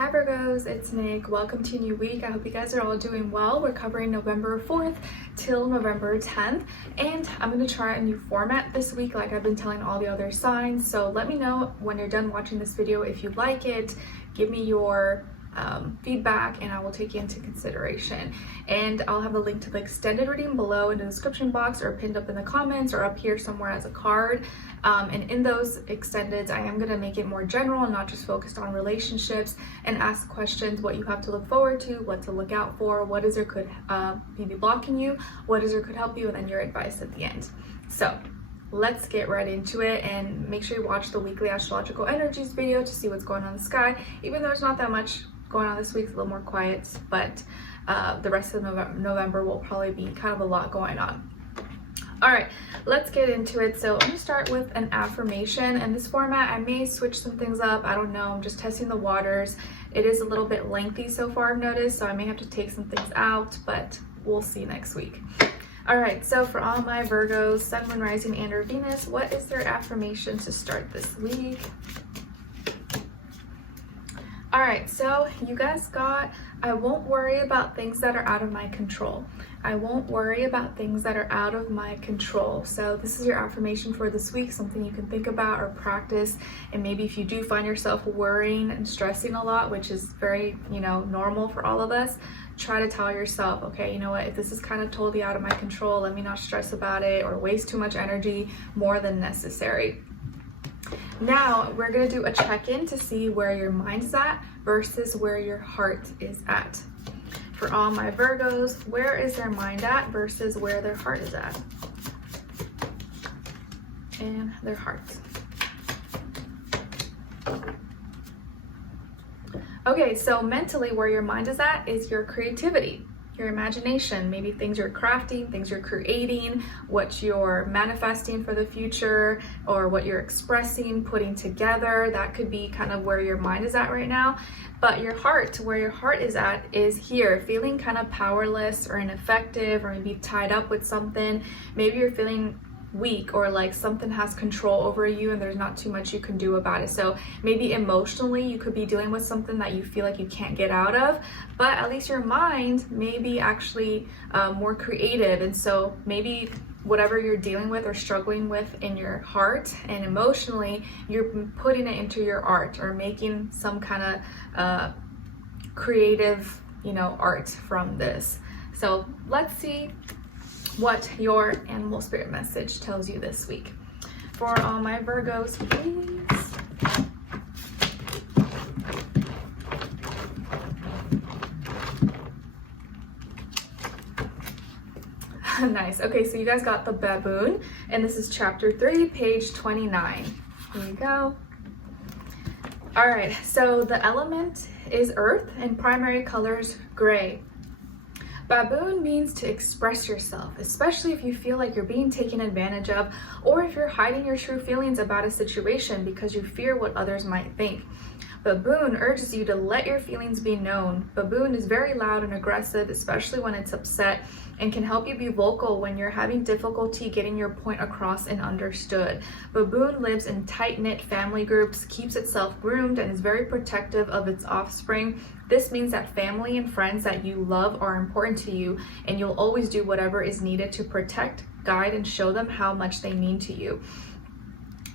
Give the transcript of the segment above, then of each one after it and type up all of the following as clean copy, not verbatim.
Hi Virgos, it's Nick. Welcome to a new week. I hope you guys are all doing well. We're covering November 4th till November 10th, and I'm going to try a new format this week like I've been telling all the other signs. So let me know when you're done watching this video if you like it. Give me your feedback and I will take it into consideration. And I'll have a link to the extended reading below in the description box or pinned up in the comments or up here somewhere as a card. And in those extendeds, I am going to make it more general and not just focused on relationships, and ask questions: what you have to look forward to, what to look out for, what is or could be blocking you, what is or could help you, and then your advice at the end. So let's get right into it, and make sure you watch the weekly astrological energies video to see what's going on in the sky. Even though there's not that much going on this week, it's a little more quiet, but the rest of November will probably be kind of a lot going on. All right, let's get into it. So I'm gonna start with an affirmation. In this format, I may switch some things up. I don't know, I'm just testing the waters. It is a little bit lengthy so far, I've noticed, so I may have to take some things out, but we'll see next week. All right, so for all my Virgos, Sun, Moon, Rising, and or Venus, what is their affirmation to start this week? All right, so you guys got, I won't worry about things that are out of my control. I won't worry about things that are out of my control. So this is your affirmation for this week, something you can think about or practice. And maybe if you do find yourself worrying and stressing a lot, which is very, normal for all of us, try to tell yourself, okay, you know what, if this is kind of totally out of my control, let me not stress about it or waste too much energy more than necessary. Now we're going to do a check-in to see where your mind is at versus where your heart is at. For all my Virgos, where is their mind at versus where their heart is at? And their heart. Okay, so mentally where your mind is at is your creativity, your imagination, maybe things you're crafting, things you're creating, what you're manifesting for the future, or what you're expressing, putting together. That could be kind of where your mind is at right now. But your heart, where your heart is at, is here, feeling kind of powerless or ineffective, or maybe tied up with something. Maybe you're feeling weak, or like something has control over you and there's not too much you can do about it. So maybe emotionally you could be dealing with something that you feel like you can't get out of, but at least your mind may be actually more creative. And so maybe whatever you're dealing with or struggling with in your heart and emotionally, you're putting it into your art or making some kind of creative art from this. So let's see what your animal spirit message tells you this week. For all my Virgos, please. Nice. Okay, so you guys got the baboon, and this is chapter 3, page 29. Here you go. All right, so the element is earth and primary colors gray. Baboon means to express yourself, especially if you feel like you're being taken advantage of, or if you're hiding your true feelings about a situation because you fear what others might think. Baboon urges you to let your feelings be known. Baboon is very loud and aggressive, especially when it's upset, and can help you be vocal when you're having difficulty getting your point across and understood. Baboon lives in tight-knit family groups, keeps itself groomed, and is very protective of its offspring. This means that family and friends that you love are important to you, and you'll always do whatever is needed to protect, guide, and show them how much they mean to you.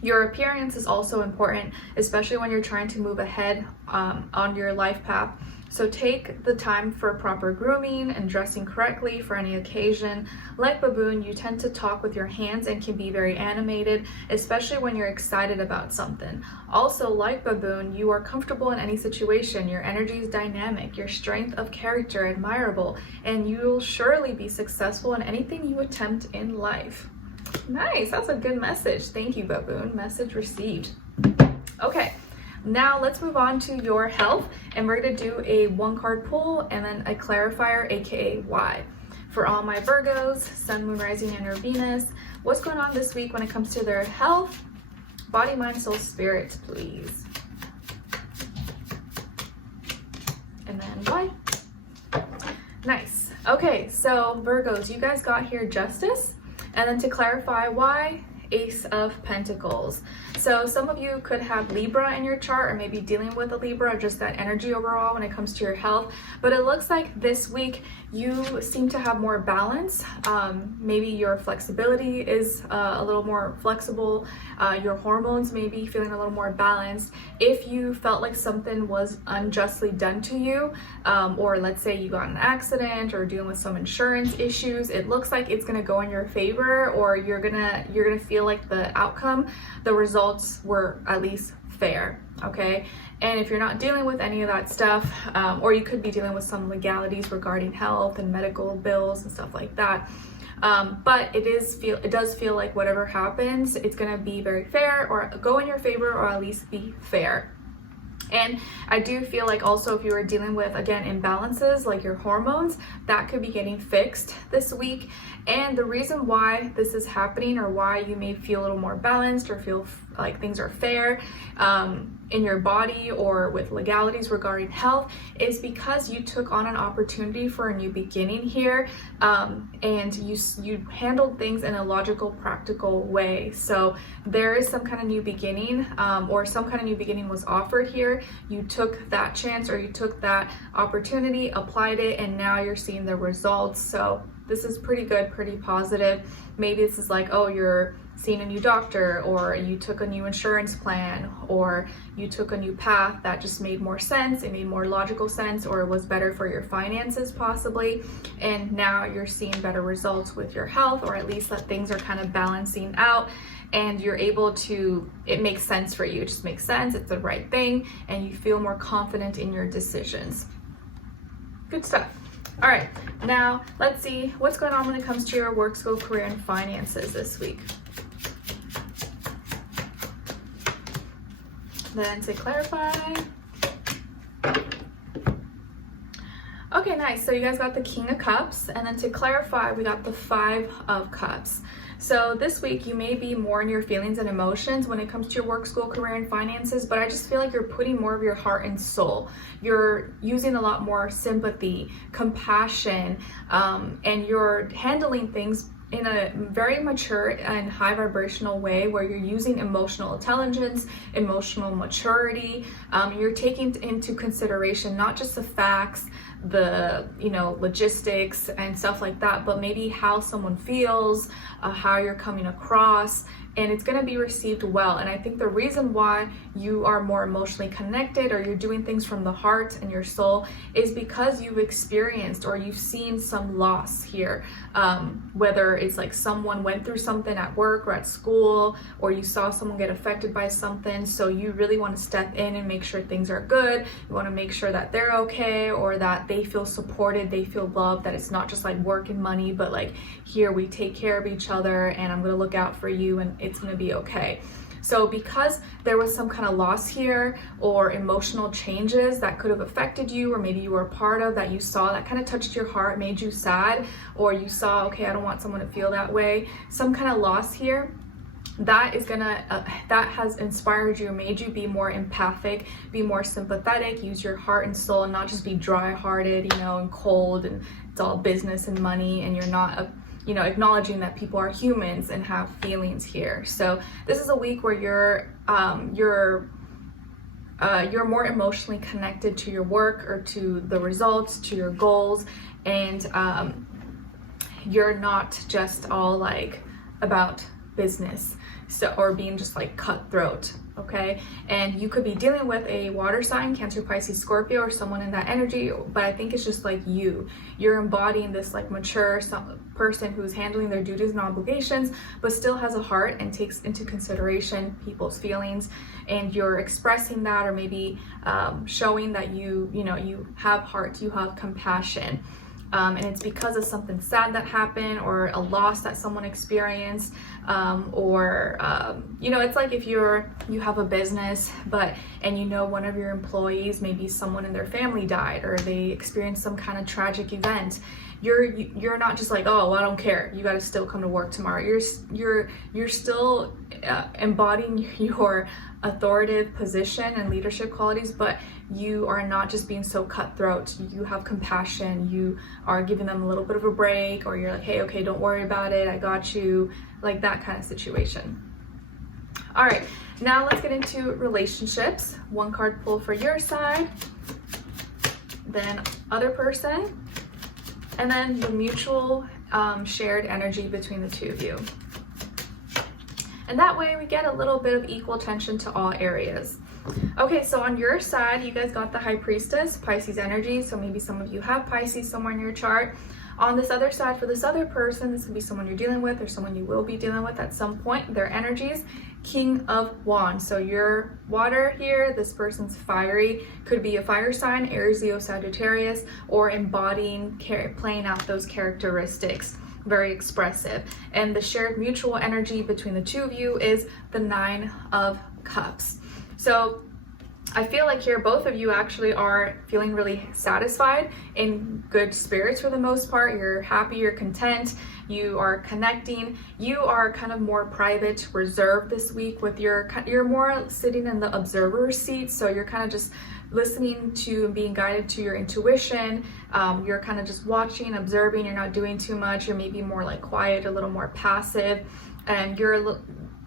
Your appearance is also important, especially when you're trying to move ahead on your life path. So take the time for proper grooming and dressing correctly for any occasion. Like Baboon, you tend to talk with your hands and can be very animated, especially when you're excited about something. Also, like Baboon, you are comfortable in any situation. Your energy is dynamic, your strength of character admirable, and you'll surely be successful in anything you attempt in life. Nice, that's a good message. Thank you, Baboon. Message received. Okay. Now let's move on to your health, and we're going to do a 1-card pull and then a clarifier, aka why. For all my Virgos, Sun, Moon, Rising, and or Venus, what's going on this week when it comes to their health, body, mind, soul, spirit, please. And then why? Nice. Okay, so Virgos, you guys got here Justice, and then to clarify why, Ace of Pentacles. So some of you could have Libra in your chart, or maybe dealing with a Libra, just that energy overall when it comes to your health. But it looks like this week you seem to have more balance. Maybe your flexibility is a little more flexible. Your hormones may be feeling a little more balanced. If you felt like something was unjustly done to you, or let's say you got in an accident or dealing with some insurance issues, it looks like it's gonna go in your favor, or you're gonna feel like the outcome, the results were at least fair, okay? And if you're not dealing with any of that stuff, or you could be dealing with some legalities regarding health and medical bills and stuff like that, but it does feel like whatever happens, it's gonna be very fair, or go in your favor, or at least be fair. And I do feel like also if you were dealing with, again, imbalances like your hormones, that could be getting fixed this week. And the reason why this is happening, or why you may feel a little more balanced or feel like things are fair in your body or with legalities regarding health, is because you took on an opportunity for a new beginning here, and you handled things in a logical, practical way. So there is some kind of new beginning, or some kind of new beginning was offered here. You took that chance, or you took that opportunity, applied it, and now you're seeing the results. So this is pretty good, pretty positive. Maybe this is like, oh, you're seeing a new doctor, or you took a new insurance plan, or you took a new path that just made more sense, it made more logical sense, or it was better for your finances possibly, and now you're seeing better results with your health, or at least that things are kind of balancing out, and you're able to, it makes sense for you, it just makes sense, it's the right thing, and you feel more confident in your decisions. Good stuff. All right, now let's see what's going on when it comes to your work, school, career, and finances this week. Then to clarify. Okay, nice. So you guys got the King of Cups, and then to clarify, we got the Five of Cups. So this week you may be more in your feelings and emotions when it comes to your work, school, career, and finances, but I just feel like you're putting more of your heart and soul. You're using a lot more sympathy, compassion, and you're handling things in a very mature and high vibrational way, where you're using emotional intelligence, emotional maturity. You're taking into consideration not just the facts, the logistics and stuff like that, but maybe how someone feels, how you're coming across, and it's going to be received well. And I think the reason why you are more emotionally connected, or you're doing things from the heart and your soul, is because you've experienced, or you've seen some loss here, whether it's like someone went through something at work or at school, or you saw someone get affected by something, so you really want to step in and make sure things are good. You want to make sure that they're okay, or that they feel supported, they feel loved, that it's not just like work and money, but like, here we take care of each other, and I'm going to look out for you, and it's going to be okay. So because there was some kind of loss here, or emotional changes that could have affected you, or maybe you were a part of, that you saw, that kind of touched your heart, made you sad, or you saw, okay, I don't want someone to feel that way, some kind of loss here, that is gonna that has inspired you, made you be more empathic, be more sympathetic, use your heart and soul, and not just be dry-hearted, and cold, and it's all business and money, and you're not acknowledging that people are humans and have feelings here. So this is a week where you're more emotionally connected to your work, or to the results, to your goals, and you're not just all like about business, or being just like cutthroat, okay? And you could be dealing with a water sign, Cancer, Pisces, Scorpio, or someone in that energy, but I think it's just like you're embodying this like mature person who's handling their duties and obligations, but still has a heart and takes into consideration people's feelings, and you're expressing that, or maybe showing that you have heart, you have compassion. And it's because of something sad that happened, or a loss that someone experienced, or it's like if you have a business, and one of your employees, maybe someone in their family died, or they experienced some kind of tragic event. You're not just like, oh, well, I don't care, you got to still come to work tomorrow. You're still embodying your authoritative position and leadership qualities, but you are not just being so cutthroat. You have compassion, you are giving them a little bit of a break, or you're like, hey, okay, don't worry about it, I got you, like that kind of situation. All right, now let's get into relationships. One card pull for your side, then other person, and then the mutual shared energy between the two of you. And that way we get a little bit of equal tension to all areas. Okay, so on your side, you guys got the High Priestess, Pisces energy. So maybe some of you have Pisces somewhere in your chart. On this other side, for this other person, this could be someone you're dealing with or someone you will be dealing with at some point. Their energies, King of Wands. So your water here, this person's fiery, could be a fire sign, Aries, Leo, Sagittarius, or embodying, playing out those characteristics. Very expressive. And the shared mutual energy between the two of you is the Nine of Cups. So I feel like here both of you actually are feeling really satisfied, in good spirits for the most part. You're happy, you're content, you are connecting. You are kind of more private, reserved this week with you're more sitting in the observer seat. So you're kind of just listening to and being guided to your intuition. You're kind of just watching, observing. You're not doing too much. You're maybe more like quiet, a little more passive, and you're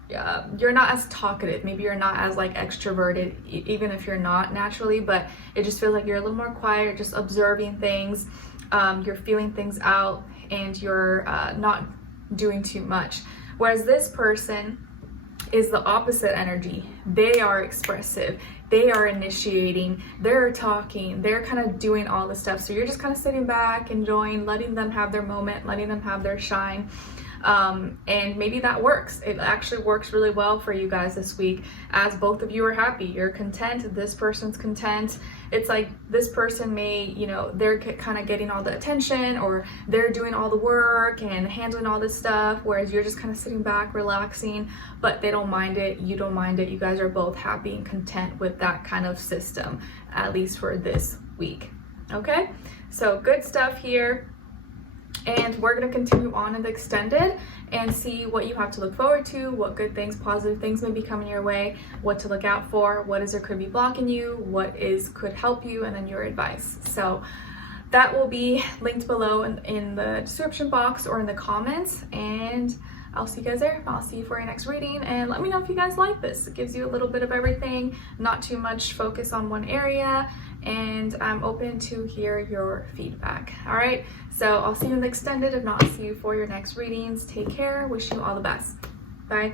not as talkative. Maybe you're not as like extroverted, even if you're not naturally, but it just feels like you're a little more quiet. You're just observing things. You're feeling things out, and you're not doing too much. Whereas this person is the opposite energy. They are expressive, they are initiating, they're talking, they're kind of doing all the stuff. So you're just kind of sitting back, enjoying, letting them have their moment, letting them have their shine. And maybe that works. It actually works really well for you guys this week, as both of you are happy. You're content, this person's content. It's like this person may, you know, they're kind of getting all the attention, or they're doing all the work and handling all this stuff, whereas you're just kind of sitting back, relaxing, but they don't mind it, you don't mind it. You guys are both happy and content with that kind of system, at least for this week. Okay, so good stuff here. And we're going to continue on in the extended and see what you have to look forward to, what good things, positive things may be coming your way, what to look out for, what is or could be blocking you, what is could help you, and then your advice. So that will be linked below in the description box or in the comments, and I'll see you guys there. I'll see you for your next reading, and let me know if you guys like this. It gives you a little bit of everything, not too much focus on one area, and I'm open to hear your feedback. All right, so I'll see you in the extended. If not, I'll see you for your next readings. Take care. Wish you all the best. Bye.